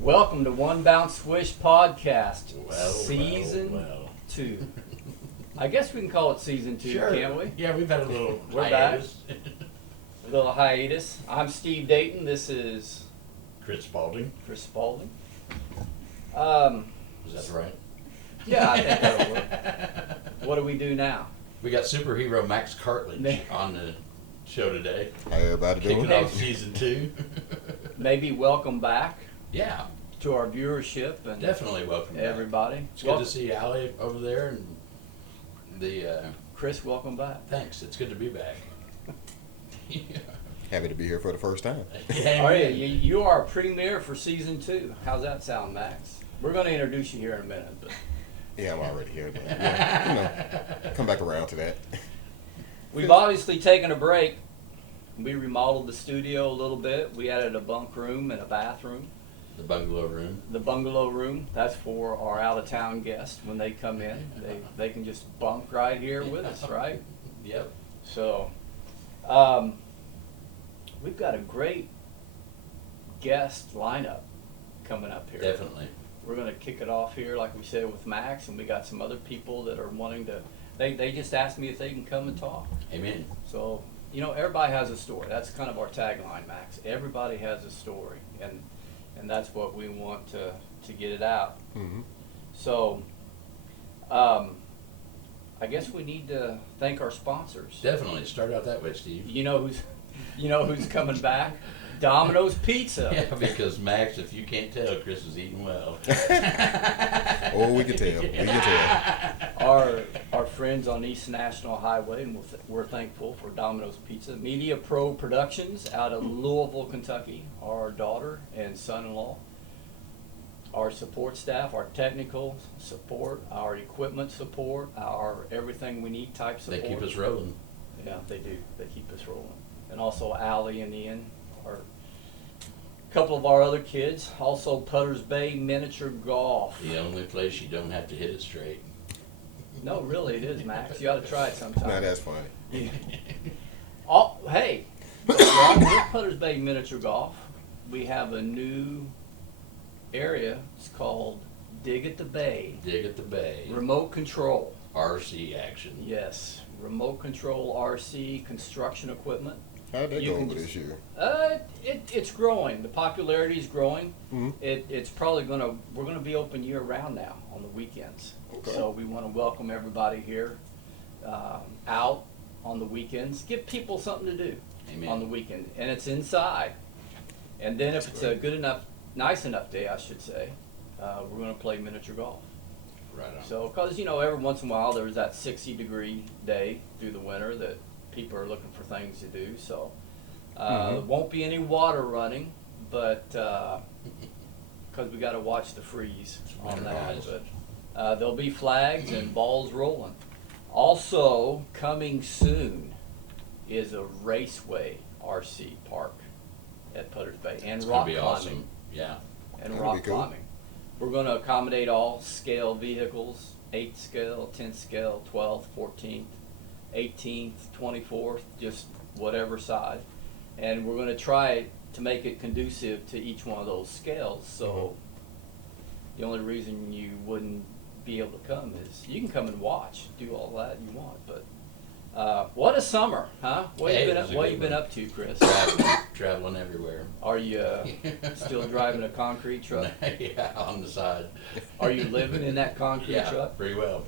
Welcome to One Bounce Swish Podcast, Well, Season 2. I guess we can call it Season 2, Sure. can't we? Yeah, we've had a little We're hiatus. A little hiatus. I'm Steve Dayton. This is Chris Spalding. Chris Spalding. Is that right? Yeah, I think that'll work. What do we do now? We got superhero Max Cartledge on the show today. How everybody doing? Kicking off Season 2. Maybe welcome back Yeah, to our viewership and definitely welcome back. everybody. It's good to see Allie over there and the, Chris, welcome back. thanks, it's good to be back. Happy to be here for the first time. Yeah, All right, you are a premiere for Season 2. How's that sound, Max? We're going to introduce you here in a minute. But Yeah, I'm already here. But, yeah, come back around to that. we've obviously taken a break. We remodeled the studio a little bit. We added a bunk room and a bathroom. The bungalow room. The bungalow room, that's for our out-of-town guests. When they come in, they can just bunk right here with us, right? Yep. So, we've got a great guest lineup coming up here. Definitely. We're going to kick it off here, like we said, with Max, and we got some other people that are wanting to. They just asked me if they can come and talk. Amen. So, you know, everybody has a story. That's kind of our tagline, Max. Everybody has a story, and that's what we want to get it out. Mm-hmm. So, I guess we need to thank our sponsors. Definitely. Start out that way, Steve. You know who's coming back? Dominoes Pizza. Yeah, because Max, if you can't tell, Chris is eating well. Oh, we can tell. We can tell. Our friends on East National Highway, and we're thankful for Dominoes Pizza. Media Pro Productions out of Louisville, Kentucky. Our daughter and son-in-law. Our support staff, our technical support, our equipment support, our everything we need type support. They keep us rolling. Yeah, they do. They keep us rolling. And also Allie and Ian, a couple of our other kids. Also Putters Bay Miniature Golf. The only place you don't have to hit it straight. No, really, it is, Max. You ought to try it sometime. Now that's funny. Yeah. Oh, hey, along with Putters Bay Miniature Golf, we have a new area. It's called Dig at the Bay. Dig at the Bay. Remote control. RC action. Yes, remote control RC construction equipment. How'd that You go can over just- this year? It's growing. The popularity is growing. Mhm. It's probably we're gonna be open year round now on the weekends. Okay. So we want to welcome everybody here out on the weekends. Give people something to do Amen. on the weekend, and it's inside. And then if it's a good enough, nice enough day, I should say, we're gonna play miniature golf. Right on. So, because every once in a while there's that 60-degree day through the winter that people are looking for things to do. So, there won't be any water running, but because we got to watch the freeze on that. Winter-wise. But there'll be flags and balls rolling. Also, coming soon is a raceway RC park at Putters Bay and It's rock gonna be climbing. awesome. Yeah. And That'll rock be cool. climbing. We're going to accommodate all scale vehicles, 8th scale, 10th scale, 12th, 14th, 18th, 24th, just whatever size. And we're going to try to make it conducive to each one of those scales. So the only reason you wouldn't be able to come is you can come and watch, do all that you want. But what a summer, huh? What Hey, you it been was a what good you been one. up to, Chris? Traveling everywhere. Are you still driving a concrete truck? Yeah, on the side. Are you living in that concrete Yeah, truck? pretty well.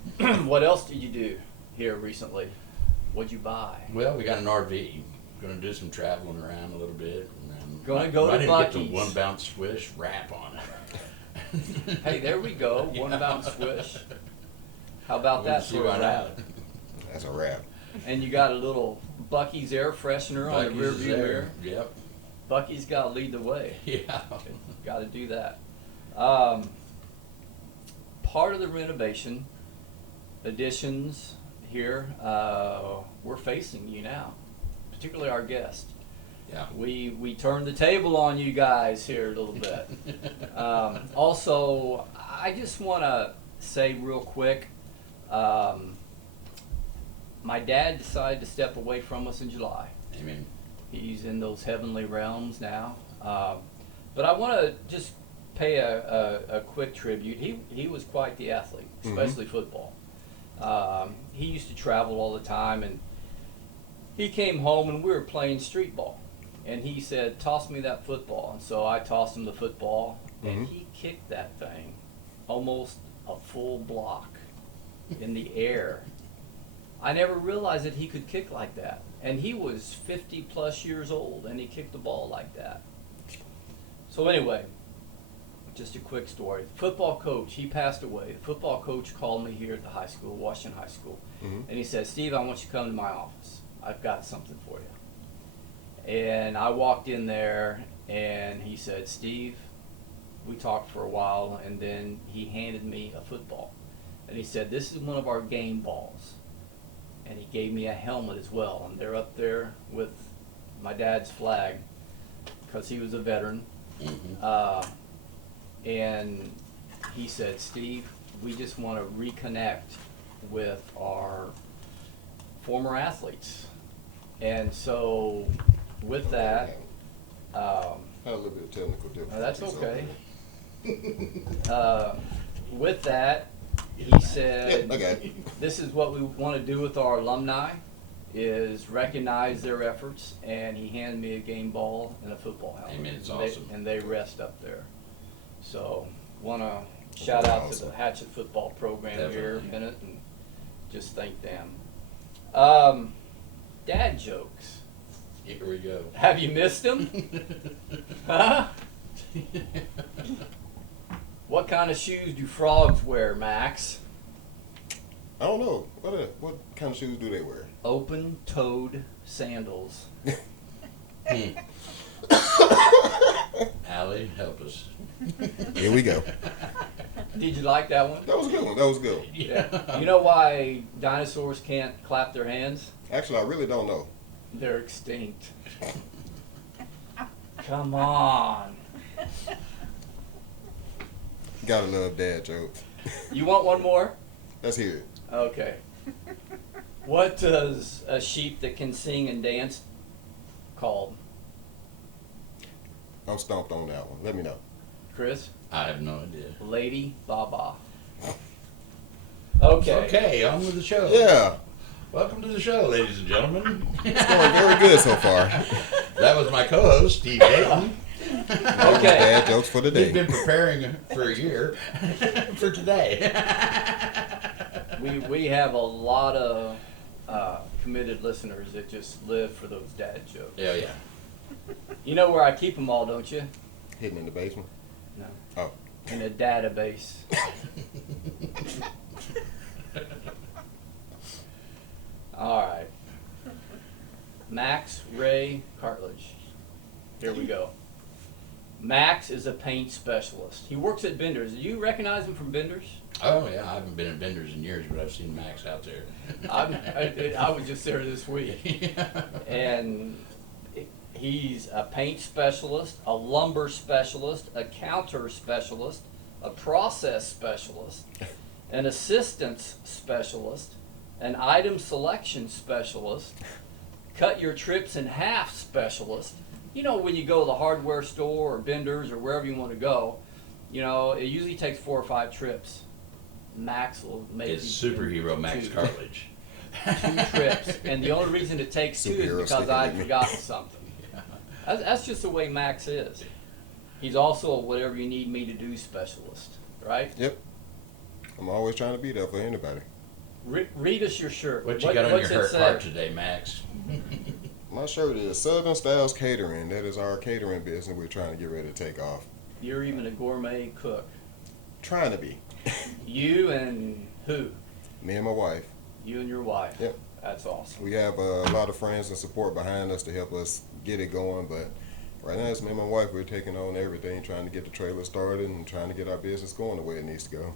What else did you do here recently? What'd you buy? Well, we got an RV. Going to do some traveling around a little bit. And then Gonna go to might even get Buc-ee's. the One Bounce Swish wrap on it. Hey, there we go. One bounce swish. How about We'll that see for a why wrap? not. That's a wrap. And you got a little Buc-ee's air freshener on the Buc-ee's rear is view there. mirror. Yep. Buc-ee's got to lead the way. Yeah. Got to do that. Part of the renovation additions here, we're facing you now, particularly our guest. Yeah. We turned the table on you guys here a little bit. Also, I just want to say real quick, my dad decided to step away from us in July. Amen. He's in those heavenly realms now. But I want to just pay a quick tribute. He was quite the athlete, especially football. He used to travel all the time, and he came home and we were playing street ball. And he said, "Toss me that football." And so I tossed him the football, and he kicked that thing almost a full block in the air. I never realized that he could kick like that. And he was 50 plus years old, and he kicked the ball like that. So anyway, just a quick story. Football coach, he passed away. The football coach called me here at the high school, Washington High School, and he said, "Steve, I want you to come to my office. I've got something for you." And I walked in there, and he said, "Steve," we talked for a while, and then he handed me a football. And he said, "This is one of our game balls." And he gave me a helmet as well. And they're up there with my dad's flag because he was a veteran. And he said, "Steve, we just want to reconnect with our former athletes." And so with that, had a little bit of technical difficulty. that's okay. With that, he said, Yeah, I got it. "This is what we want to do with our alumni, is recognize their efforts." And he handed me a game ball and a football helmet. Amen, it's And awesome. and they rest up there. So, want to shout out to the Hatchet football program here a Definitely. minute and just thank them. Dad jokes. Here we go. Have you missed them? Huh? What kind of shoes do frogs wear, Max? I don't know. What kind of shoes do they wear? Open-toed sandals. Allie, help us. Here we go. Did you like that one? That was a good one. That was good. Yeah. You know why dinosaurs can't clap their hands? Actually, I really don't know. They're extinct. Come on. Gotta love dad jokes. You want one more? Let's hear it. Okay. What does a sheep that can sing and dance called? I'm stumped on that one. Let me know. Chris? I have no idea. Lady Baba. Okay. Okay, on with the show. Yeah, Welcome to the show, ladies and gentlemen. it's going very good so far. That was my co-host, Steve Dayton. Okay. Dad jokes for the He's been day. preparing for a year for today. We have a lot of committed listeners that just live for those dad jokes. Yeah, yeah. You know where I keep them all, don't you? Hidden in the basement. No. Oh. In a database. All right. Max Ray Cartledge. Here we go. Max is a paint specialist. He works at Bender's. Do you recognize him from Bender's? Oh, yeah. I haven't been at Bender's in years, but I've seen Max out there. I was just there this week. And he's a paint specialist, a lumber specialist, a counter specialist, a process specialist, an assistance specialist, an item selection specialist, cut your trips in half specialist. You know, when you go to the hardware store or Bender's or wherever you want to go, you know, it usually takes 4 or 5 trips. Max will make It's you superhero Max two- Cartledge. 2 trips. And the only reason it takes 2 is Superhero because sticking I'd with me. forgotten something. That's just the way Max is. He's also a whatever you need me to do specialist, right? Yep. I'm always trying to be there for anybody. Read us your shirt. What you got on your what's it hurt say? heart today, Max? My shirt is Southern Styles Catering. That is our catering business we're trying to get ready to take off. You're even a gourmet cook. Trying to be. You and who? Me and my wife. You and your wife. Yep. That's awesome. We have a lot of friends and support behind us to help us get it going, but right now it's me and my wife. We're taking on everything, trying to get the trailer started and trying to get our business going the way it needs to go.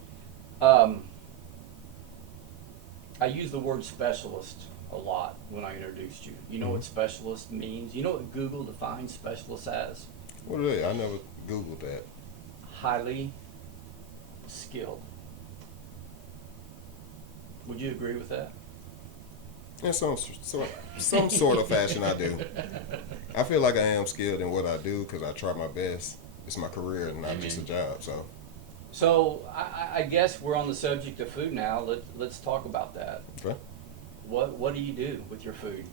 I use the word specialist a lot when I introduced you. You know what specialist means? You know what Google defines specialist as? What are they? I never Googled that. Highly skilled. Would you agree with that? In some sort of fashion, I do. I feel like I am skilled in what I do because I try my best, it's my career and not just a job. So I guess we're on the subject of food now. Let's talk about that. Okay. What do you do with your food?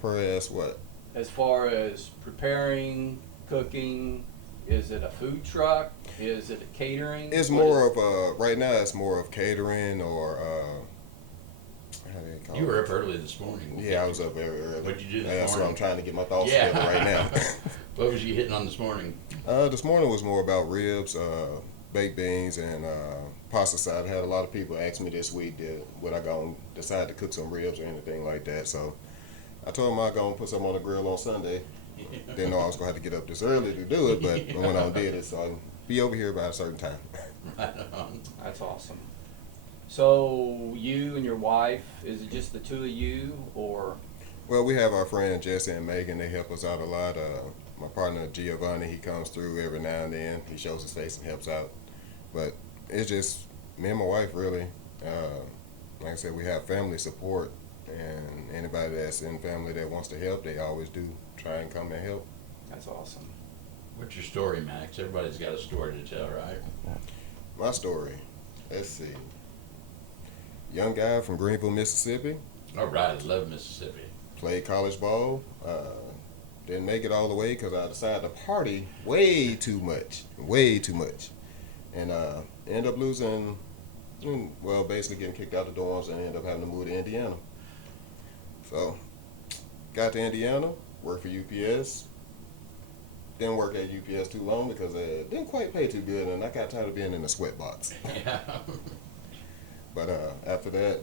Perez, what? As far as preparing, cooking, is it a food truck? Is it a catering? It's more of right now. It's more of catering or how do they call You it? were up early this morning. Yeah, I was up very early. What'd you do this That's what morning? I'm trying to get my thoughts Yeah. together right now. What was you hitting on this morning? This morning was more about ribs, baked beans, and pasta side. I had a lot of people ask me this week, would I go and decide to cook some ribs or anything like that. So I told them I'd go and put some on the grill on Sunday. Didn't know I was going to have to get up this early to do it, but I went on and did it. So I'll be over here by a certain time. Right on. That's awesome. So you and your wife, is it just the two of you, or? Well, we have our friend Jesse and Megan. They help us out a lot. My partner Giovanni, he comes through every now and then. He shows his face and helps out. But it's just me and my wife, really. Like I said, we have family support, and anybody that's in family that wants to help, they always do try and come and help. That's awesome. What's your story, Max? Everybody's got a story to tell, right? My story, let's see. Young guy from Greenville, Mississippi. All right, I love Mississippi. Played college ball. Didn't make it all the way because I decided to party way too much, and ended up losing. Well, basically getting kicked out the dorms and ended up having to move to Indiana. So, got to Indiana, worked for UPS. Didn't work at UPS too long because it didn't quite pay too good, and I got tired of being in the sweatbox. Yeah. But after that,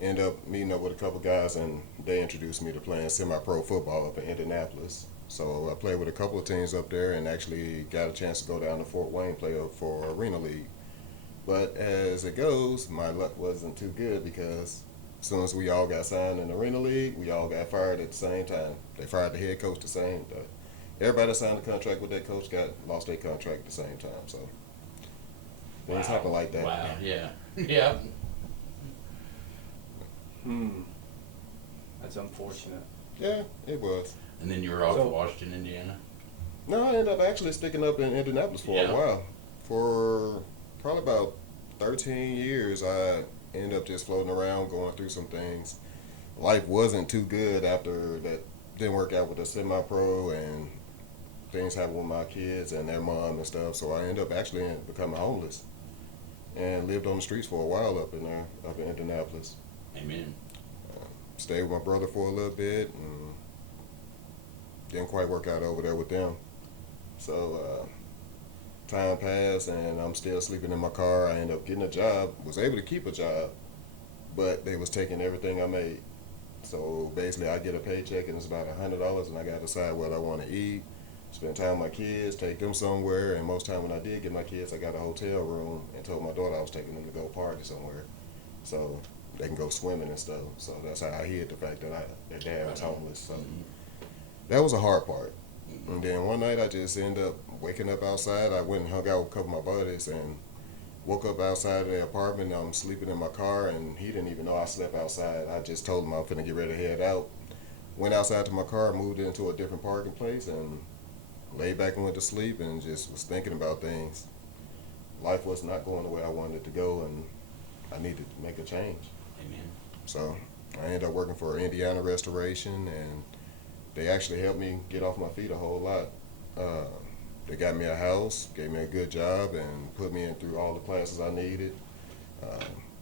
ended up meeting up with a couple guys, and they introduced me to playing semi-pro football up in Indianapolis. So I played with a couple of teams up there and actually got a chance to go down to Fort Wayne, play for Arena League. But as it goes, my luck wasn't too good because as soon as we all got signed in the Arena League, we all got fired at the same time. They fired the head coach the same time. Everybody that signed a contract with that coach lost their contract at the same time. So things happen like that. Wow, yeah. Yeah. That's unfortunate. Yeah, it was. And then you were off So- to Washington, Indiana? No, I ended up actually sticking up in Indianapolis for Yeah. a while. For probably about 13 years, I ended up just floating around, going through some things. Life wasn't too good after that. Didn't work out with the semi-pro, and things happened with my kids and their mom and stuff. So I ended up actually becoming homeless and lived on the streets for a while up in Indianapolis. Amen. Stayed with my brother for a little bit, and didn't quite work out over there with them. So time passed, and I'm still sleeping in my car. I ended up getting a job, was able to keep a job, but they was taking everything I made. So basically, I get a paycheck, and it's about $100, and I got to decide what I want to eat, spend time with my kids, take them somewhere, and most time when I did get my kids, I got a hotel room and told my daughter I was taking them to go party somewhere, so they can go swimming and stuff. So that's how I hid the fact that their dad was homeless. So that was a hard part. And then one night I just ended up waking up outside. I went and hung out with a couple of my buddies and woke up outside of the apartment. I'm sleeping in my car, and he didn't even know I slept outside. I just told him I was finna get ready to head out. Went outside to my car, moved into a different parking place, and laid back and went to sleep and just was thinking about things. Life was not going the way I wanted it to go, and I needed to make a change. Amen. So I ended up working for Indiana Restoration, and they actually helped me get off my feet a whole lot. They got me a house, gave me a good job, and put me in through all the classes I needed.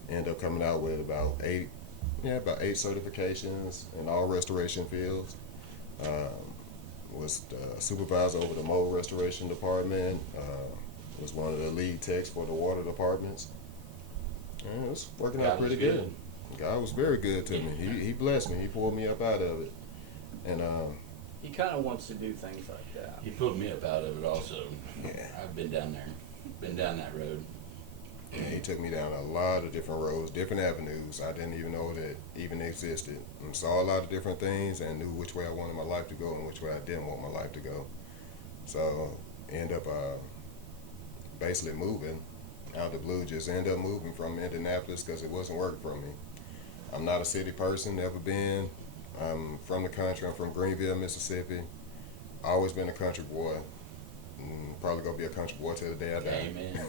Ended up coming out with about eight certifications in all restoration fields. Was the supervisor over the mold restoration department. Was one of the lead techs for the water departments. And it was working out God was pretty good. God was very good to me. He blessed me. He pulled me up out of it. And He kind of wants to do things like that. He pulled me up out of it also. Yeah. I've been down there. Been down that road. yeah, he took me down a lot of different roads, different avenues I didn't even know that even existed. And saw a lot of different things and knew which way I wanted my life to go and which way I didn't want my life to go. So end up basically moving out of the blue. Just end up moving from Indianapolis because it wasn't working for me. I'm not a city person, never been. I'm from the country. I'm from Greenville, Mississippi. Always been a country boy. Probably gonna be a country boy till the day I die. Amen.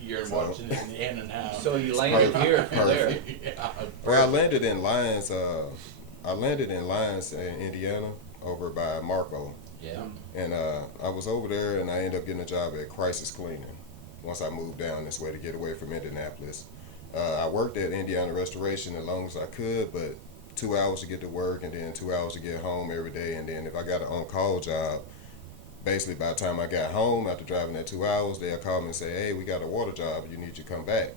You're So- watching Indiana now. So you landed perfect, here from there. perfect. Yeah, Well, I landed in Lyons. I landed in Lyons, in Indiana, over by Marco, yeah. and I was over there, and I ended up getting a job at Crisis Cleaning. Once I moved down this way to get away from Indianapolis, I worked at Indiana Restoration as long as I could, but 2 hours to get to work, and then 2 hours to get home every day, and then if I got an on-call job, basically by the time I got home after driving that 2 hours, they'll call me and say, "Hey, we got a water job. You need you to come back."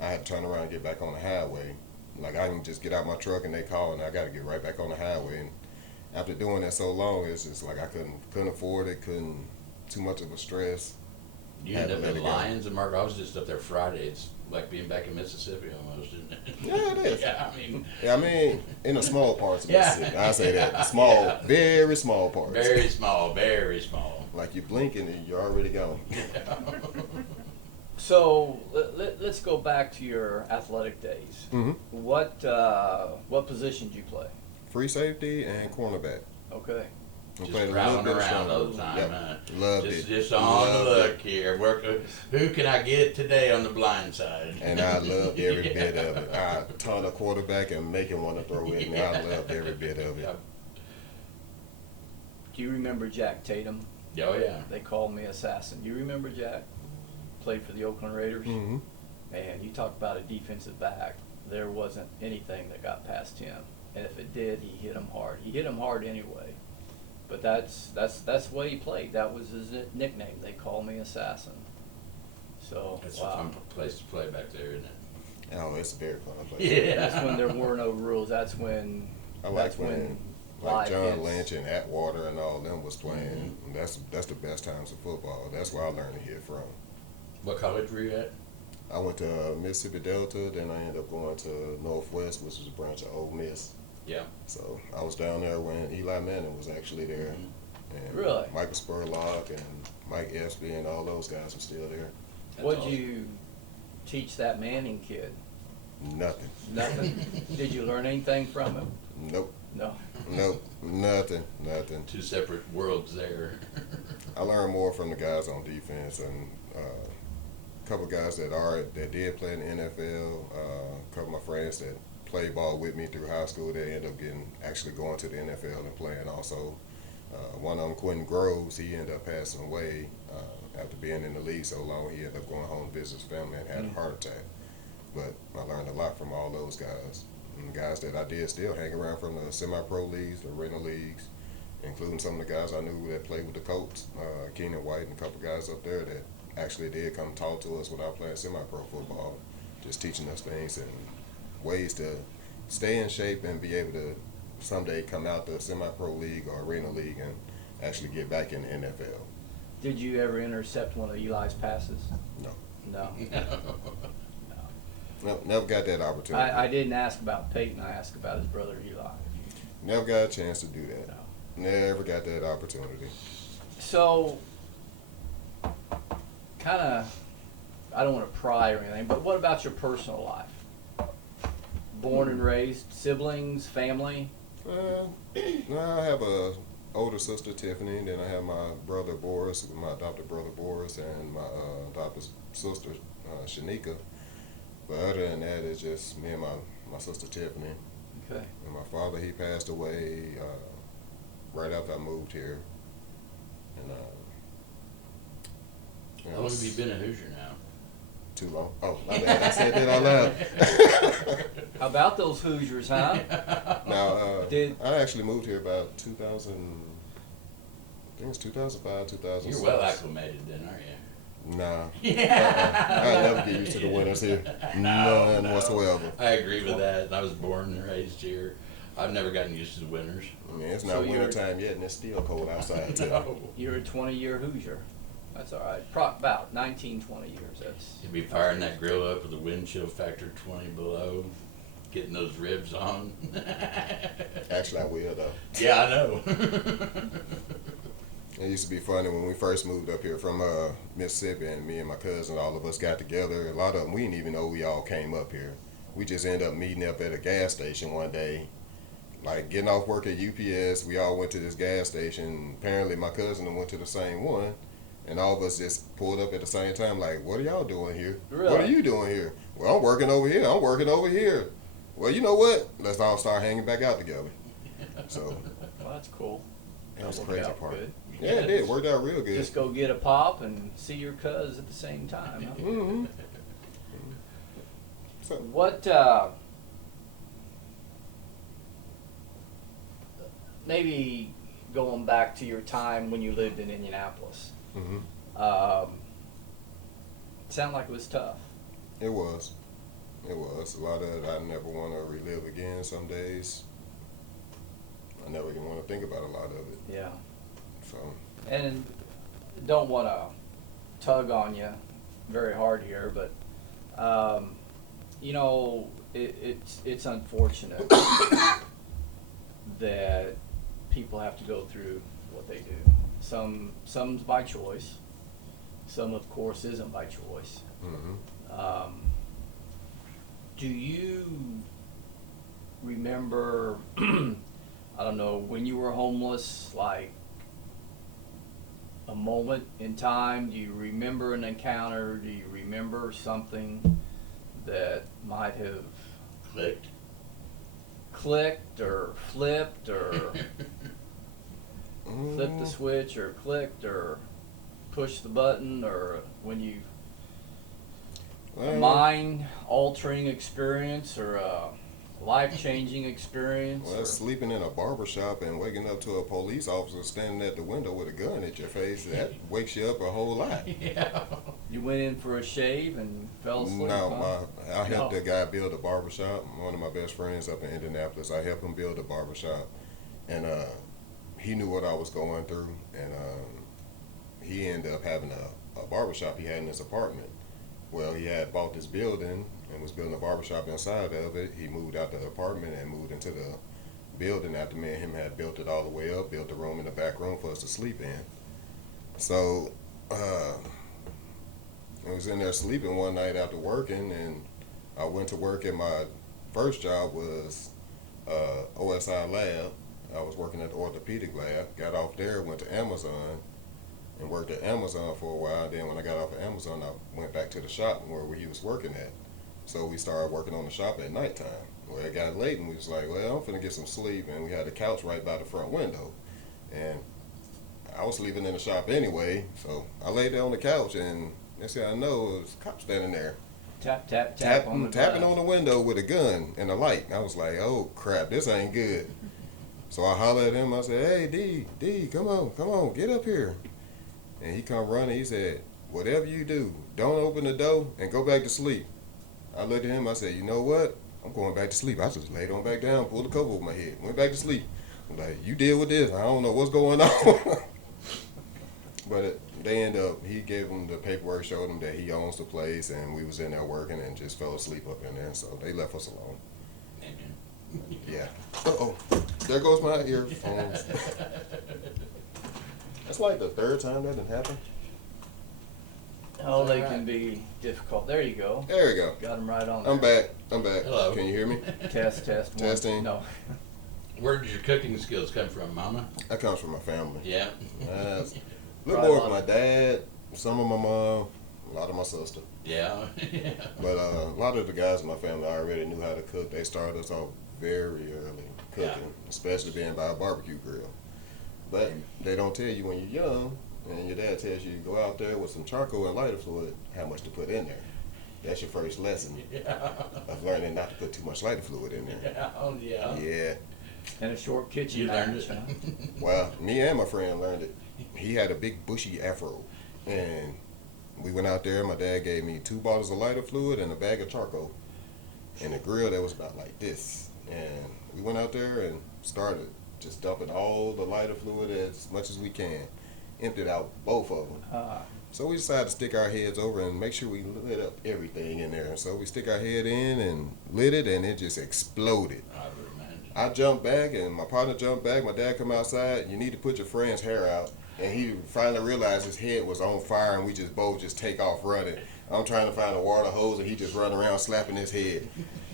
I had to turn around and get back on the highway. Like, I can just get out my truck and they call, and I got to get right back on the highway. And after doing that so long, it's just like I couldn't afford it. Too much of a stress. You Had end to up let in it go. Lyons and Mark. I was just up there Friday. It's like being back in Mississippi almost, isn't it? Yeah, it is. Yeah, I mean, Yeah, I mean, in the small parts of Yeah. Mississippi, I say that small, Yeah. very small parts. very small, very small. Like you blinking and you're already gone. So let's go back to your athletic days. hmm What position did you play? Free safety and cornerback. Okay. I Just played a little prowling bit of around strong. all the time. Yep. Huh? Loved Just, it. just on the Loved look it. here. Who can I get today on the blind side? And I loved every Yeah. bit of it. I taught a quarterback and make him want to throw it, and I loved every bit of it. Do you remember Jack Tatum? Oh yeah. They called me Assassin. Do you remember Jack? Played for the Oakland Raiders. hmm Man, you talk about a defensive back. There wasn't anything that got past him, and if it did, he hit him hard. He hit him hard anyway. But that's the way he played. That was his nickname. They called me Assassin. So That's a wow. fun place to play back there, isn't it? Oh, it's a very fun place. Yeah. That's when there were no rules. That's when. I like that's when like live John hits. Lynch and Atwater and all them was playing. And that's the best times of football. That's where I learned to hit from. What college were you at? I went to Mississippi Delta, then I ended up going to Northwest, which is a branch of Ole Miss. Yeah. So I was down there when Eli Manning was actually there. Mhm. And Really? Michael Spurlock and Mike Espy and all those guys were still there. That's What'd awesome. you teach that Manning kid? Nothing. Nothing. Did you learn anything from him? Nope. No. Nope. Nothing. Two separate worlds there. I learned more from the guys on defense and a couple guys that did play in the NFL. A couple of my friends that played ball with me through high school. They ended up actually going to the NFL and playing also. One of them, Quentin Groves, he ended up passing away after being in the league so long. He ended up going home to visit his family and had a heart attack. But I learned a lot from all those guys. And the guys that I did still hang around from the semi-pro leagues, the rental leagues, including some of the guys I knew that played with the Colts, Keenan White and a couple guys up there that actually did come talk to us without playing semi-pro football, just teaching us things and ways to stay in shape and be able to someday come out the semi-pro league or arena league and actually get back in the NFL. Did you ever intercept one of Eli's passes? No. No. No, never got that opportunity. I didn't ask about Peyton. I asked about his brother Eli. Never got a chance to do that. No. Never got that opportunity. So, kind of, I don't want to pry or anything, but what about your personal life? Born and raised, siblings, family? No, I have a older sister Tiffany, then I have my brother Boris, my adopted brother Boris, and my adopted sister Shanika. But other than that, it's just me and my sister Tiffany. Okay. And my father, he passed away right after I moved here. And How long have you been a Hoosier now? Too long. Oh, my bad. I said that out loud. How about those Hoosiers, huh? Now, Did- I actually moved here about 2000. I think it's 2005, 2006. You're well acclimated then, aren't you? Nah. Yeah. I never get used to the winters here. None whatsoever. I agree with that. I was born and raised here. I've never gotten used to the winters. I mean, it's So not you're- winter time yet, and it's still cold outside too. No. You're a 20-year Hoosier. That's all right. About 19, 20 years. That's. You'd be firing that grill up with a wind chill factor 20 below, getting those ribs on. Actually, I will though. Yeah, I know. It used to be funny when we first moved up here from Mississippi, and me and my cousin, all of us got together. A lot of them, we didn't even know we all came up here. We just ended up meeting up at a gas station one day, like getting off work at UPS. We all went to this gas station. Apparently, my cousin went to the same one, And all of us just pulled up at the same time, like, what are y'all doing here? Really? What are you doing here? Well, I'm working over here. I'm working over here. Well, you know what? Let's all start hanging back out together. So Well, that's cool. that was the Worked crazy out part. good. Yeah, it did. Worked out real good. Just go get a pop and see your cuz at the same time. Huh? Mm-hmm. So, What, maybe going back to your time when you lived in Indianapolis, hmm sounded like it was tough. It was. It was. A lot of it I never want to relive again some days. I never even want to think about a lot of it. Yeah. So, And don't want to tug on you very hard here, but you know, it's unfortunate that people have to go through what they do. Some's by choice. Some, of course, isn't by choice. hmm Do you remember, I don't know, when you were homeless, like a moment in time? Do you remember an encounter? Do you remember something that might have clicked or flipped or flipped the switch or clicked or pushed the button, or when you a mind altering experience or a life changing experience? Well, sleeping in a barber shop and waking up to a police officer standing at the window with a gun at your face, that wakes you up a whole lot. Yeah. You went in for a shave and fell asleep? Huh? No, I helped No. the guy build a barber shop. One of my best friends up in Indianapolis, I helped him build a barber shop. And he knew what I was going through. And he ended up having a barber shop he had in his apartment. Well, he had bought this building and was building a barbershop inside of it. He moved out the apartment and moved into the building after me and him had built it all the way up, built a room in the back room for us to sleep in. So I was in there sleeping one night after working, and I went to work at my first job was OSI lab. I was working at the orthopedic lab, got off there, went to Amazon, and worked at Amazon for a while. Then when I got off of Amazon, I went back to the shop where he was working at. So we started working on the shop at nighttime. Well, it got late, and we was like, well, I'm finna get some sleep. And we had a couch right by the front window. And I was sleeping in the shop anyway, so I laid there on the couch, and next thing I know, it was a cop standing there. Tap, tap, tap on the tapping glass. on the window with a gun and a light. And I was like, oh, crap, this ain't good. So I hollered at him. I said, hey, D, come on, get up here. And he come running. He said, whatever you do, don't open the door and go back to sleep. I looked at him. I said, you know what? I'm going back to sleep. I just laid on back down, pulled the cover over my head, went back to sleep. I'm like, you deal with this. I don't know what's going on. But they end up, he gave them the paperwork, showed them that he owns the place, and we was in there working and just fell asleep up in there. So they left us alone. Yeah. Uh-oh. There goes my earphones. That's like the third time that didn't happen. Oh, they can be difficult. There you go. There we go. Got them right on there. I'm back. Hello. Can you hear me? Test, one. Testing. No. Where did your cooking skills come from, Mama? That comes from my family. Yeah. A little Probably more a from lot my dad, some of my mom, a lot of my sister. Yeah. Yeah. But a lot of the guys in my family already knew how to cook. They started us off very early cooking, especially being by a barbecue grill. But they don't tell you when you're young, and your dad tells you to go out there with some charcoal and lighter fluid, how much to put in there. That's your first lesson Yeah. of learning not to put too much lighter fluid in there. Yeah. Oh, yeah. Yeah. And a short kitchen You learned match, it. huh? Well, me and my friend learned it. He had a big bushy afro, and we went out there. My dad gave me 2 bottles of lighter fluid and a bag of charcoal, and a grill that was about like this. And we went out there and started just dumping all the lighter fluid as much as we can, emptied out both of them. So we decided to stick our heads over and make sure we lit up everything in there. And so we stick our head in and lit it, and it just exploded. I would imagine. I jumped back, and my partner jumped back. My dad come outside. You need to put your friend's hair out. And he finally realized his head was on fire, and we just both just take off running. I'm trying to find a water hose, and he just running around slapping his head.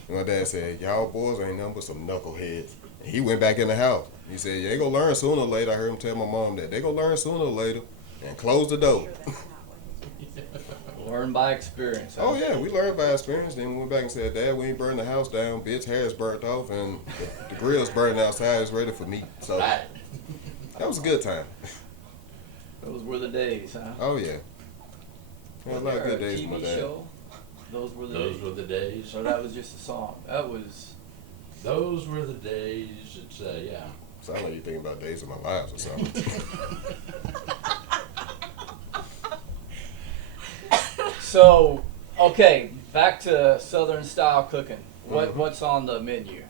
And my dad said, y'all boys ain't nothing but some knuckleheads. And he went back in the house. He said, yeah, they gonna learn sooner or later. I heard him tell my mom that. They gonna learn sooner or later. and close the door. Learn by experience. Oh yeah, we learned by experience. Then we went back and said, Dad, we ain't burned the house down. Bitch, hair's burnt off, and the grill's burning outside. It's ready for meat. So Right. that was a good time. Those were the days, huh? Oh yeah, had a lot of Was good there a days with my TV dad. show? Those were the Those days. were the days. So that was just a song. That was. Those were the days. It's yeah. Sound like you thinking about days of my lives or something. So, okay, back to Southern style cooking. Mhm. What's on the menu?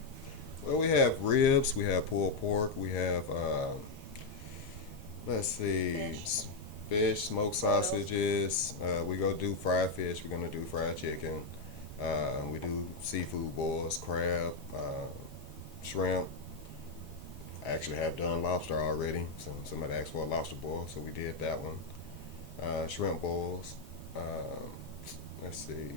Well, we have ribs, we have pulled pork, we have let's see, fish, smoked sausages. We go do fried fish. We're gonna do fried chicken. We do seafood boils, crab, shrimp. I actually have done lobster already. So somebody asked for a lobster boil, so we did that one. Shrimp boils. Let's see.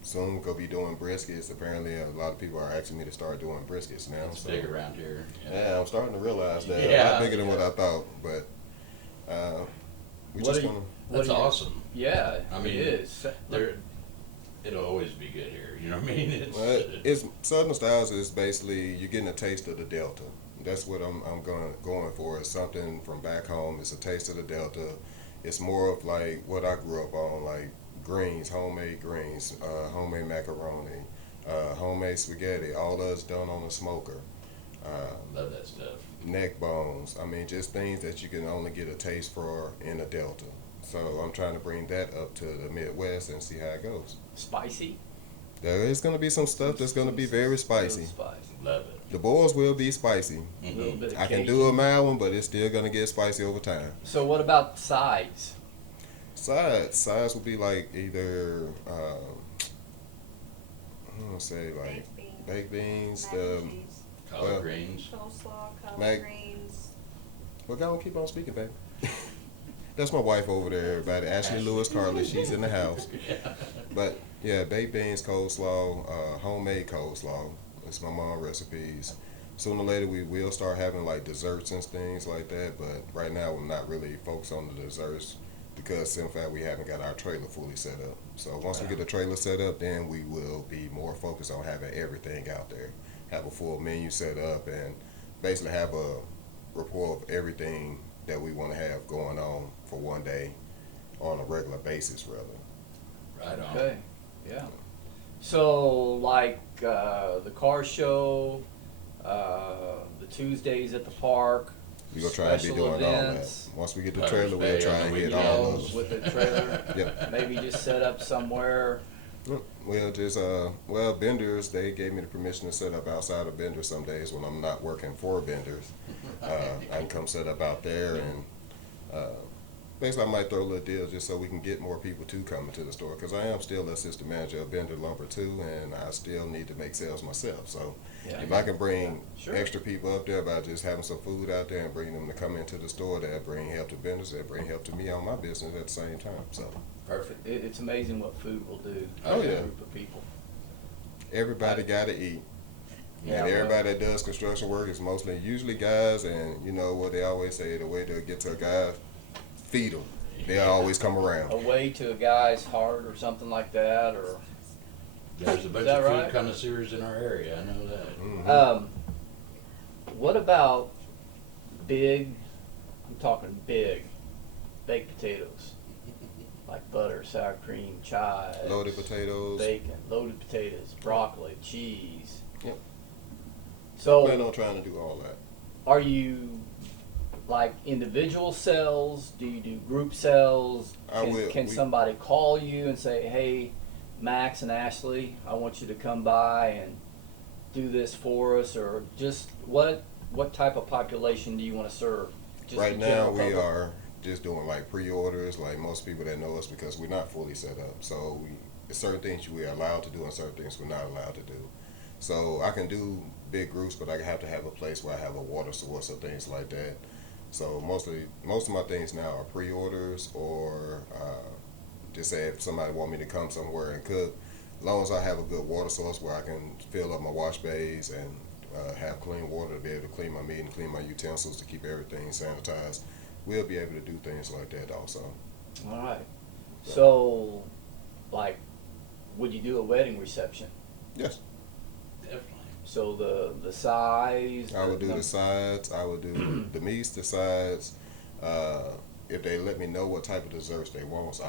Soon we're gonna be doing briskets. Apparently, a lot of people are asking me to start doing briskets now. It's so big around here. yeah, I'm starting to realize that a Yeah, lot bigger than what yeah. I thought. But we What just do you- gonna. That's What do you- awesome. Yeah, I mean, it is. It'll always be good here. You know what I mean? It's Southern Styles is basically you're getting a taste of the Delta. That's what I'm going for. It's something from back home. It's a taste of the Delta. It's more of like what I grew up on, like greens, homemade greens, homemade macaroni, homemade spaghetti. All that's done on a smoker. Love that stuff. Neck bones. I mean, just things that you can only get a taste for in a Delta. So I'm trying to bring that up to the Midwest and see how it goes. Spicy. There is going to be some stuff that's going to be very spicy. Little spicy. Love it. The boils will be spicy. A little bit of I can Cajun. do a mild one, but it's still going to get spicy over time. So what about sides? Sides will be like either, I'm going to say like baked beans, Mac and cheese, Collard Well, greens. coleslaw, collard Mac- greens. well, go on, keep on speaking, baby. That's my wife over there, everybody. Ashley Lewis Cartledge, she's in the house. Yeah. But yeah, baked beans, coleslaw, homemade coleslaw. It's my mom's recipes. Sooner or later we will start having like desserts and things like that. But right now we're not really focused on the desserts because in fact we haven't got our trailer fully set up. So once we get the trailer set up, then we will be more focused on having everything out there. Have a full menu set up and basically have a report of everything that we want to have going on for one day on a regular basis rather. Right on. Okay. Yeah. So like the car show, the Tuesdays at the park. We're going to try and be special doing all that. events, Once we get the Mother's trailer, we'll Day try on and the hit weekends. all of Meals them. with the trailer. Yep. Maybe just set up somewhere. We'll just, well, vendors, they gave me the permission to set up outside of vendors some days when I'm not working for vendors. I can come set up out there and basically I might throw a little deal just so we can get more people to come into the store because I am still assistant manager of vendor lumber too and I still need to make sales myself. So Yeah. if I can bring Sure. extra people up there by just having some food out there and bring them to come into the store, that bring help to vendors, that bring help to me on my business at the same time. So Perfect. It's amazing what food will do Oh, to a yeah. group of people. everybody got to eat. Yeah, And everybody that does construction work is mostly usually guys, and you know what they always say, the way to get to a guy, feed them. They'll always come around. A way to a guy's heart or something like that, or There's a bunch that of food right? connoisseurs in our area. I know that. Mhm. what about big, I'm talking big, baked potatoes? Like butter, sour cream, chives, Loaded potatoes. bacon, loaded potatoes, broccoli, cheese. Yep. So Plan on trying to do all that. are you like individual sales? Do you do group sales? I will. Can We- somebody call you and say, hey, Max and Ashley, I want you to come by and do this for us? Or just what type of population do you want to serve? Just Right the now general we public? are just doing like pre-orders, like most people that know us because we're not fully set up. So there's certain things we are allowed to do and certain things we're not allowed to do. So I can do big groups, but I have to have a place where I have a water source or things like that. So most of my things now are pre-orders or just say if somebody want me to come somewhere and cook. As long as I have a good water source where I can fill up my wash bays and have clean water to be able to clean my meat and clean my utensils to keep everything sanitized, we'll be able to do things like that also. All right. So, like, would you do a wedding reception? Yes. Definitely. So the size. I would do the sides. I would do the meats, the sides. If they let me know what type of desserts they want, so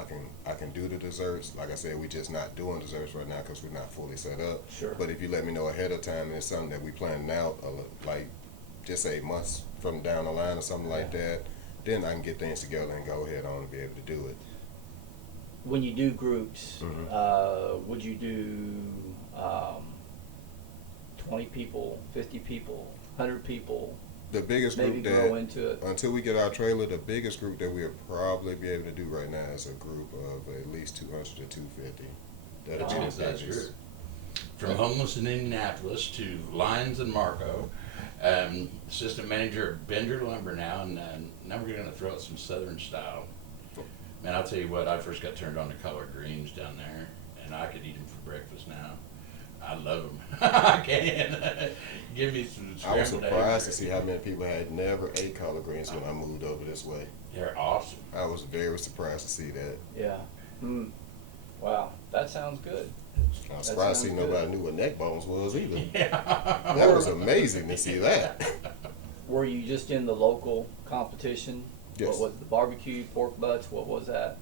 I can do the desserts. Like I said, we just not doing desserts right now because we're not fully set up. Sure. But if you let me know ahead of time and it's something that we planning out, like just say months from down the line or something like that, then I can get things together and go ahead on and be able to do it. When you do groups, Mhm. would you do 20 people, 50 people, 100 people? The biggest Maybe group grow that into it. until we get our trailer, the biggest group that we'll probably be able to do right now is a group of at least 200 to 250. That'll That's be a the good size biggest. group. From homeless in Indianapolis to Lyons and Marco, assistant manager at Bender Lumber now, and now we're going to throw out some Southern style. Man, I'll tell you what, I first got turned on to collard greens down there, and I could eat them for breakfast now. I love them. I can. Give me some I was scrambled surprised to eggs. see how many people had never ate collard greens when I moved over this way. They're awesome. I was very surprised to see that. Yeah. Wow, that sounds good. I was That surprised to see sounds good. nobody knew what neck bones was either. Yeah. That was amazing to see that. Were you just in the local competition? Yes. What was the barbecue pork butts? What was that?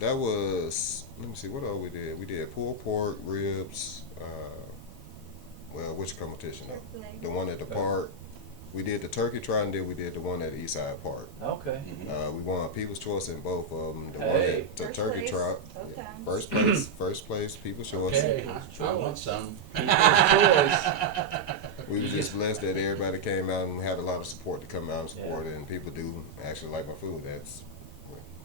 That was, let me see, what else we did? We did pulled pork, ribs, well, which competition though? The one at the park. We did the turkey trot and then we did the one at the Eastside Park. Okay. We won People's Choice in both of them. The one Hey. at the First turkey place, trot. both times. First place, People's Choice. Okay, People's I want choice. some. We were just blessed that everybody came out and had a lot of support to come out and support Yeah. it, and people do actually like my food. That's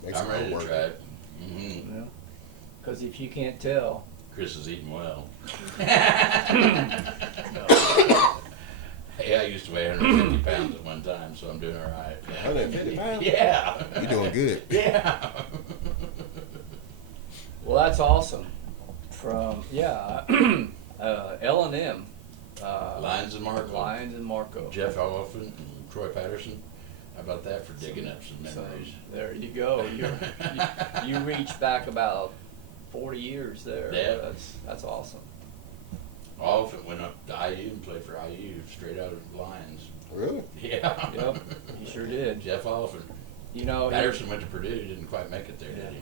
makes I'm it ready to worth try it. it. Yeah. Because if you can't tell, Chris is eating well. Hey, I used to weigh 150 pounds at one time, so I'm doing all right. 150 pounds? Yeah. You doing good. Yeah. well, that's awesome. From L&M, Lyons and Marco. Lyons and Marco. Jeff Oliphant and Troy Patterson. How about that for digging up some So, memories? there you go. You reach back about 40 years there. Yeah. That's awesome. Oliphant went up to IU and played for IU straight out of Lyons. Really? Yeah. Yep, he sure did. Jeff Oliphant. You know, Patterson went to Purdue, didn't quite make it there, did he?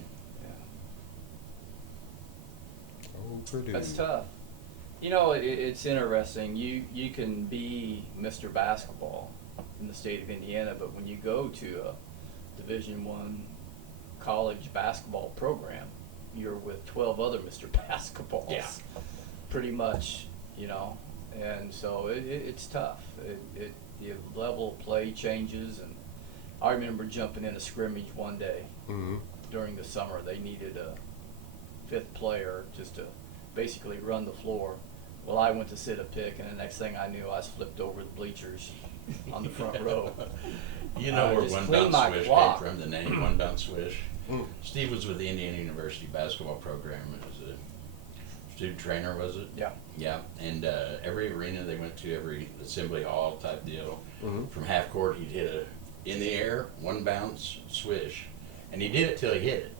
Oh, pretty. That's tough. You know, it's interesting. You can be Mr. Basketball in the state of Indiana, but when you go to a Division I college basketball program, you're with 12 other Mr. Basketballs. Yeah. Pretty much, you know, and so it's tough. The level of play changes, and I remember jumping in a scrimmage one day Mm-hmm. during the summer. They needed a fifth player just to basically run the floor. Well, I went to sit a pick, and the next thing I knew, I was flipped over the bleachers on the front row. You know where just One clean Bounce my Swish clock. came from, the name One Bounce Swish. Mm. Steve was with the Indiana University basketball program as a student trainer, was it? Yeah. Yeah, and every arena they went to, every assembly hall type deal, Mm-hmm. from half court he'd hit a in the air, one bounce, swish. And he did it till he hit it.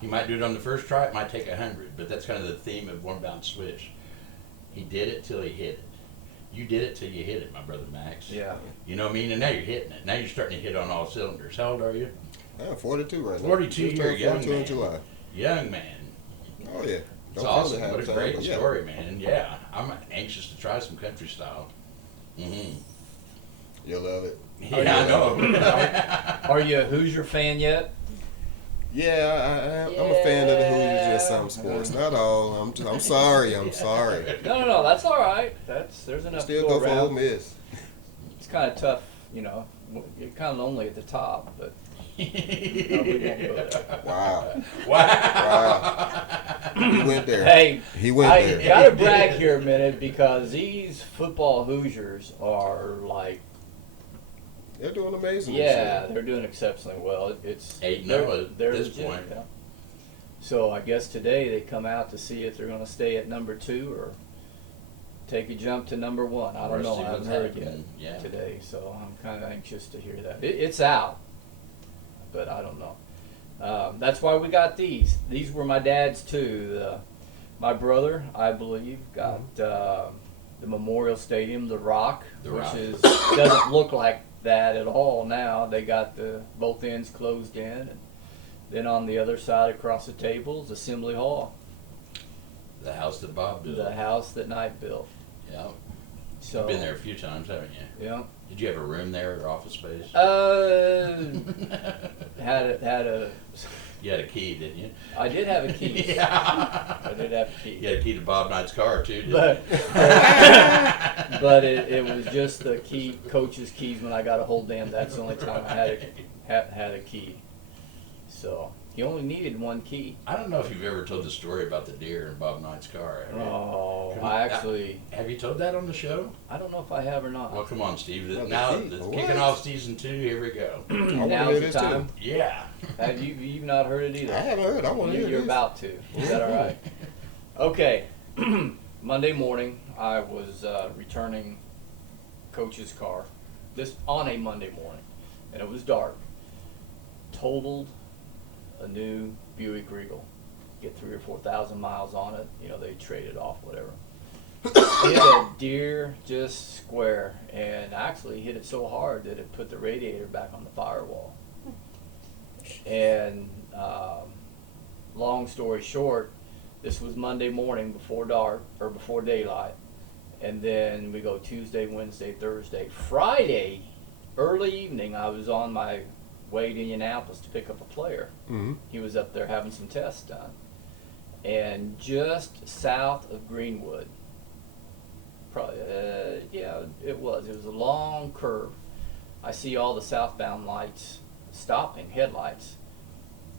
He might do it on the first try, it might take 100, but that's kind of the theme of one bounce swish. He did it till he hit it. You did it till you hit it, my brother Max. Yeah. You know what I mean? And now you're hitting it. Now you're starting to hit on all cylinders. How old are you? I'm 42 right now. 42, Just you're a turned young 42 in man. July. Young man. Oh yeah. It's Don't awesome. feel it What a half the great time, but yeah. story, man. Yeah. I'm anxious to try some country style. Mm-hmm. You'll love it. Yeah, I know. Are you a Hoosier fan yet? Yeah, I'm a fan of the Hoosiers in some sports. Not all. I'm sorry. I'm sorry. No, that's all right. There's enough Still to go go for Ole around. Miss. It's kind of tough, you know. You're kind of lonely at the top, but no, we won't go there. Wow. Wow. He went there. Hey, He went I there. gotta brag here a minute because these football Hoosiers are like, They're doing amazing. this yeah, year. they're doing exceptionally well. It's 8-0 at they're this legit, point. yeah. So I guess today they come out to see if they're going to stay at number 2 or take a jump to number 1. I don't We'll know. see I haven't what's heard yet happening, yeah. today, so I'm kind of anxious to hear that. It's out. but I don't know. That's why we got these. These were my dad's too. My brother, I believe, got the Memorial Stadium, the Rock, which doesn't look like that at all now. They got both ends closed in, and then on the other side across the table is Assembly Hall. The house that Bob built. The house that Knight built. Yeah. So You've been there a few times, haven't you? Yeah. Did you have a room there or office space? Had a. You had a key, didn't you? I did have a key. Yeah. I did have a key. You had a key to Bob Knight's car too, didn't But you? but it was just the key, coach's keys. When I got a hold of them, that's the only time I had a key. So he only needed one key. I don't know if you've ever told the story about the deer in Bob Knight's car. Have you? Oh, Have I you- actually, Have you told that on the show? I don't know if I have or not. Well, come on, Steve. About the Now key? it's What? kicking off season 2. Here we go. I wanna Now's hear the this time. too. Yeah. Have you've not heard it either? I haven't heard. I want to hear You're this. about to. Is that all right? Okay. Monday morning, I was returning Coach's car. This on a Monday morning, and it was dark. Totaled a new Buick Regal. Get 3,000 or 4,000 miles on it. You know, they traded off, whatever. Hit a deer just square, and actually hit it so hard that it put the radiator back on the firewall. And long story short, this was Monday morning before dark or before daylight, and then we go Tuesday, Wednesday, Thursday, Friday, early evening. I was on my way to Indianapolis to pick up a player. Mm-hmm. He was up there having some tests done, and just south of Greenwood. Probably, yeah, it was a long curve. I see all the southbound lights stopping, headlights,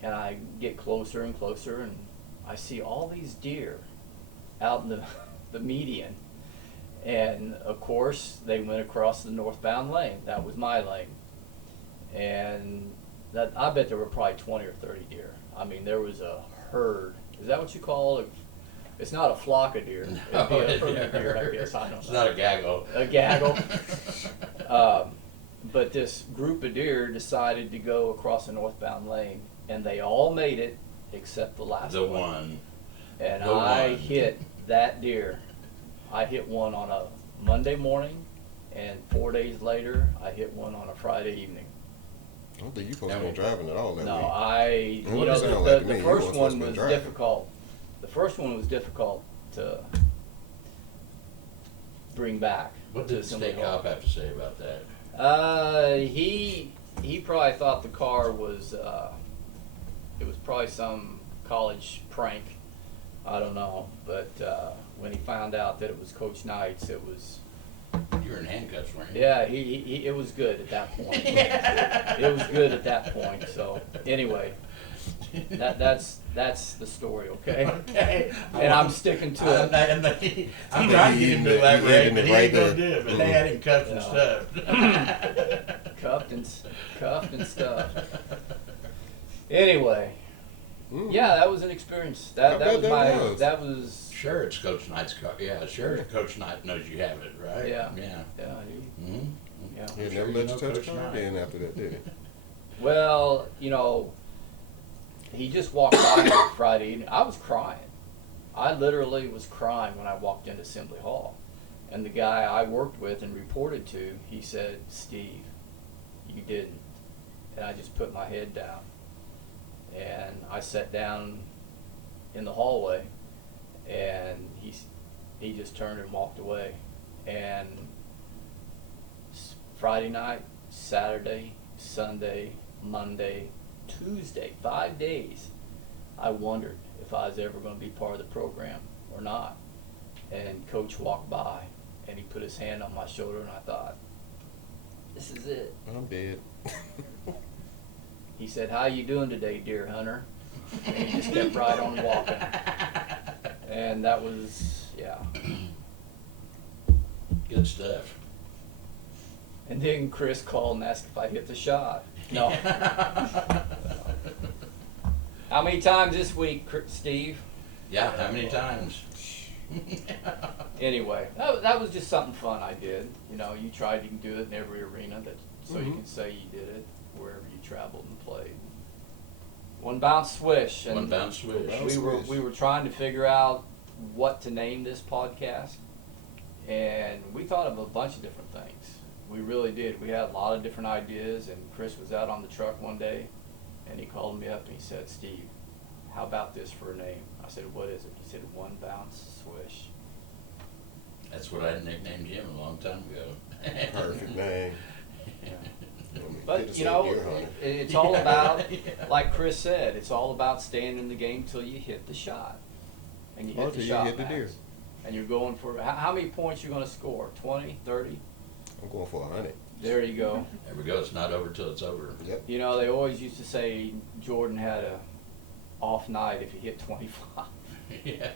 and I get closer and closer, and I see all these deer out in the median, and of course they went across the northbound lane. That was my lane, and that I bet there were probably 20 or 30 deer. I mean, there was a herd. Is that what you call it? It's not a flock of deer. It'd be a herd of deer, I guess. I don't know. It's not a gaggle. A gaggle. But this group of deer decided to go across the northbound lane, and they all made it except the last The one. one. And The I one. hit that deer. I hit one on a Monday morning, and 4 days later, I hit one on a Friday evening. I don't think you're supposed to be driving at all that No, week. you What know, does it sound the like to me? You first weren't one supposed to be was driving. difficult. The first one was difficult to bring back. What to did the Assembly state Hall. cop have to say about that? He probably thought the car was it was probably some college prank. I don't know, but when he found out that it was Coach Knight's, it was You were in handcuffs, weren't you? yeah. He it was good at that point. It was good at that point. So anyway, that's the story. Okay. Okay. And I'm sticking to it. I'm trying to get him to elaborate, but he ain't gonna do it. But they had him cuffed and Yeah. stuff. Cuffed and stuff. Anyway, yeah, that was an experience. I That bet was my was. that was Sure, it's Coach Knight's car. Yeah, sure, Coach Knight knows you have it, right? Yeah. Yeah. yeah. Mm-hmm. Yeah. He I'm never sure you let know you touch Coach a car Knight. again after that, did he? Well, you know, he just walked by me Friday evening. I was crying. I literally was crying when I walked into Assembly Hall. And the guy I worked with and reported to, he said, "Steve, you didn't." And I just put my head down. And I sat down in the hallway, and he just turned and walked away. And Friday night, Saturday, Sunday, Monday, Tuesday, 5 days, I wondered if I was ever going to be part of the program or not. And Coach walked by, and he put his hand on my shoulder, and I thought, this is it. I'm dead. He said, "How you doing today, deer hunter?" And he just kept right on walking. And that was, yeah. Good stuff. And then Chris called and asked if I hit the shot. No. How many times this week, Steve? Yeah, how many times? Anyway, that was just something fun I did. You know, you tried, you can do it in every arena, so you can say you did it wherever you traveled and played. One bounce swish. And One bounce swish. we were trying to figure out what to name this podcast, and we thought of a bunch of different things. We really did. We had a lot of different ideas, and Chris was out on the truck one day, and he called me up and he said, "Steve, how about this for a name?" I said, "What is it?" He said, "One bounce swish." That's what I nicknamed him a long time ago. Perfect name. But you know, it's all about, like Chris said, it's all about staying in the game till you hit the shot, and you hit the shot, hit the deer. and you're going for how many points you're going to score? 20, 30? I'm going for 100. There you go. There we go. It's not over till it's over. Yep. You know, they always used to say Jordan had a off night if he hit 25. Yeah.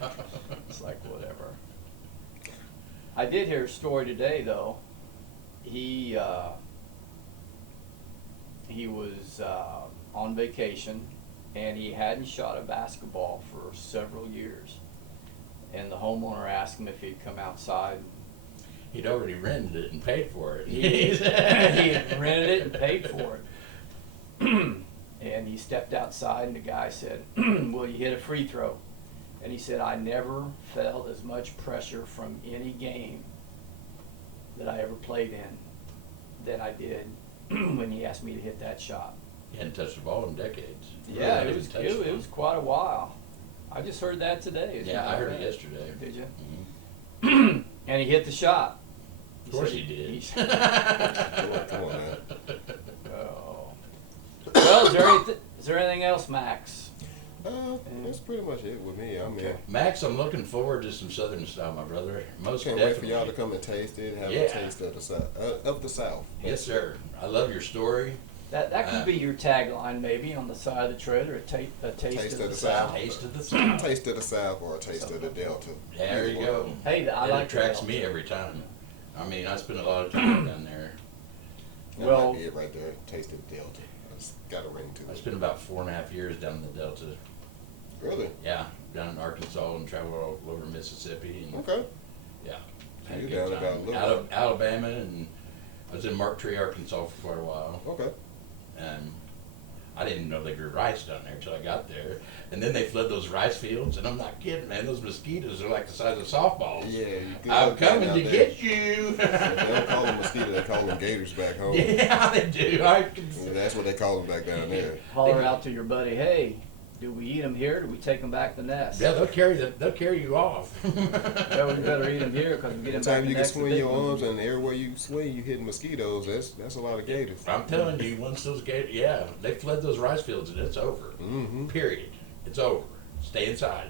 It's like whatever. I did hear a story today though. He was on vacation, and he hadn't shot a basketball for several years. And the homeowner asked him if he'd come outside. He'd already rented it and paid for it. He had rented it and paid for it. And he stepped outside, and the guy said, "Well, you hit a free throw." And he said, "I never felt as much pressure from any game that I ever played in than I did when he asked me to hit that shot." He hadn't touched the ball in decades. Yeah, Really it was hadn't touched it one. was quite a while. I just heard that today. as a Yeah, matter I of heard it fact. yesterday. Did you? Mhm. And he hit the shot. Of course said he did. Come on, man. Oh. Well, is there anything else, Max? That's pretty much it with me. I mean, Okay. Max, I'm looking forward to some Southern style, my brother. Most can't definitely. wait for y'all to come and taste it, have Yeah. a taste of the South. Yes, sir. I love your story. That could be your tagline, maybe, on the side of the trailer. A taste of the South. Taste of the South. Taste of the South or a taste of the Delta. There you go. Hey, I It like attracts that. me every time. I mean, I spend a lot of time down there. That Well- might be it right there. Taste of the Delta. It's got a ring to I it. spent about 4.5 years down in the Delta. Really? Yeah, down in Arkansas and traveled all over Mississippi. And Okay. yeah, So had a you good down time. about a little Out of Alabama, and I was in Mark Tree, Arkansas for quite a while. Okay. And I didn't even know they grew rice down there until I got there. And then they flood those rice fields, and I'm not kidding, man. Those mosquitoes are like the size of softballs. Yeah, you good I'm luck coming out to there. get you. They don't call them mosquitoes, they call them gators back home. Yeah, they do. Yeah, that's what they call them back down there. Holler out to your buddy, "Hey, do we eat them here? Or do we take them back to the nest?" Yeah, they'll carry you off. Well, we better eat them here because we get them back Anytime to you the can nest. swing your arms and everywhere you swing, you hitting mosquitoes. That's a lot of gators. I'm telling you, once those gators, yeah, they flood those rice fields, and it's over. Mm-hmm. Period. It's over. Stay inside.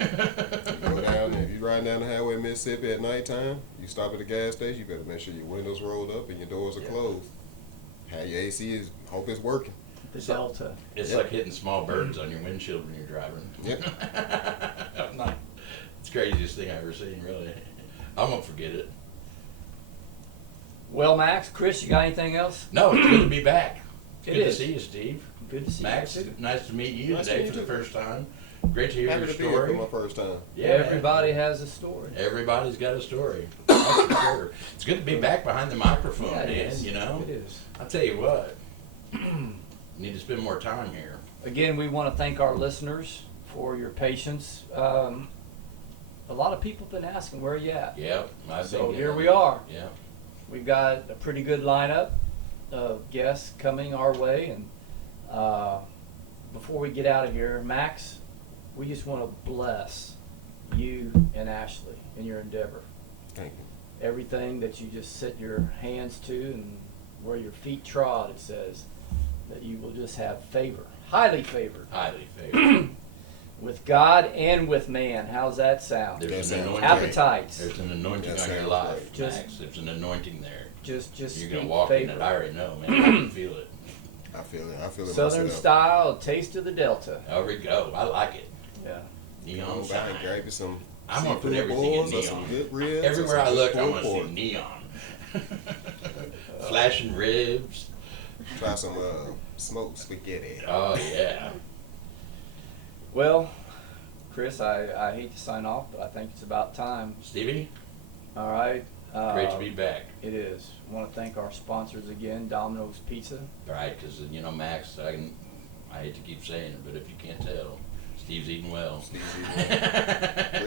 Go down, if you're riding down the highway in Mississippi at nighttime, you stop at the gas station, you better make sure your windows rolled up and your doors are Yeah. closed. Have your AC is, hope it's working. The Delta. It's Yep. like hitting small birds on your windshield when you're driving. Yep. I'm not, it's the craziest thing I've ever seen, really. I won't forget it. Well, Max, Chris, you got anything else? No, it's good to be back. It's It good is. to see you, Steve. Good to see Max, you. nice to meet you Nice to today meet for you the too. first time. Great to hear Happy your to be here for story. my first time. Yeah, Everybody has a story. Everybody's got a story. That's for sure. It's good to be back behind the microphone, Yeah, it man, is. you know? It is. I'll tell you what. Need to spend more time here. Again, we want to thank our listeners for your patience. A lot of people have been asking, where are you at? Yep. I've So been here getting- we are. Yeah. We've got a pretty good lineup of guests coming our way. And before we get out of here, Max, we just want to bless you and Ashley in your endeavor. Thank you. Everything that you just set your hands to and where your feet trod, it says that you will just have favor, highly favored, Highly favored. with God and with man. How's that sound? That There's an sounds anointing. great. Appetites. There's an anointing That on your sounds life, great. Just- Max. There's an anointing there. Just You're speak gonna walk in favor. it. I already know, man. I can feel it. I feel it. I feel it Southern myself. style, taste of the Delta. There we go. I like it. Yeah. Neon Go back sign. and grab you some I'm gonna put seafood everything in boils or some neon. good ribs. or Everywhere some I good look, I pulled want to pork. see neon. Flashing ribs. Try some smoked spaghetti. Oh yeah. Well, Chris, I hate to sign off, but I think it's about time. Stevie. All right. Great to be back. It is. I want to thank our sponsors again, Dominoes Pizza. Right, because you know, Max, I hate to keep saying it, but if you can't tell, Steve's eating well.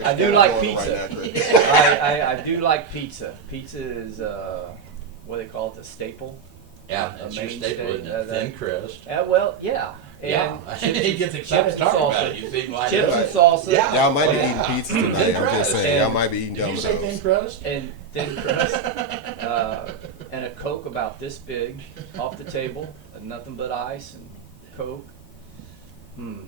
I do like pizza. Right now, Chris. I do like pizza. Pizza is what they call it, the staple. Yeah, A that's your mainstay, staple, isn't it? Thin crust. Well, yeah. Yeah, And he gets excited to chips and talk about salsa. it. You seem like Chips it. and salsa. Yeah. Y'all might be Yeah. eating pizza tonight. Thin I'm just crust. saying. Y'all And- might be eating Did you Dominoes. say thin crust? And thin crust. And a Coke about this big off the table, and nothing but ice and Coke. Mm.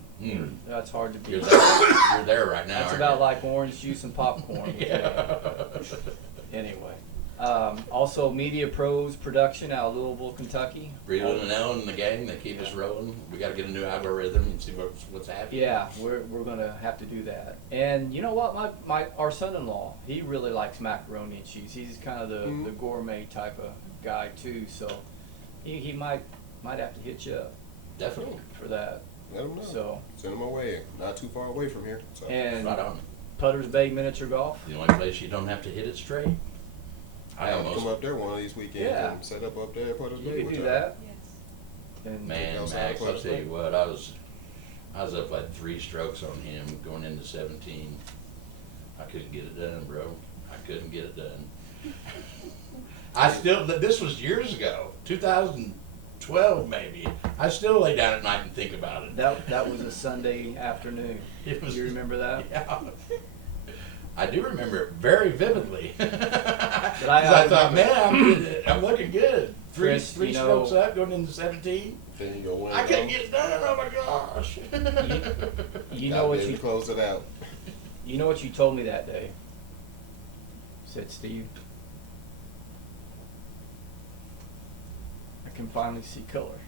That's hard to You're beat. there. You're there right now. That's aren't about you? like orange juice and popcorn. with Yeah. me. Anyway, also Media Pros Production out of Louisville, Kentucky. Breland and Ellen and the gang, they keep us rolling. We got to get a new algorithm and see what's happening. Yeah, we're gonna have to do that. And you know what, our son-in-law, he really likes macaroni and cheese. He's kind of the gourmet type of guy too, so he might have to hit you up Definitely. for that. Let them know. So Send them away. Not too far away from here. So. and Right on. Putters Bay Miniature Golf. The only place you don't have to hit it straight. I I'll almost, come up there one of these weekends Yeah. and set up there. Put us You could do that. And man, outside Max, of I'll Putters tell Bay? you what, I was up like 3 strokes on him going into 17. I couldn't get it done, bro. I couldn't get it done. This was years ago, 2012 maybe. I still lay down at night and think about it. that was a Sunday afternoon. It was- You remember that? Yeah. I do remember it very vividly. I 'Cause I thought, man, I'm looking good. Three Chris, strokes you know- up, going into 17. Then you go win. I couldn't get it done. Oh my gosh. You know what you you close it out. You know what you told me that day? Said Steve, I can finally see color.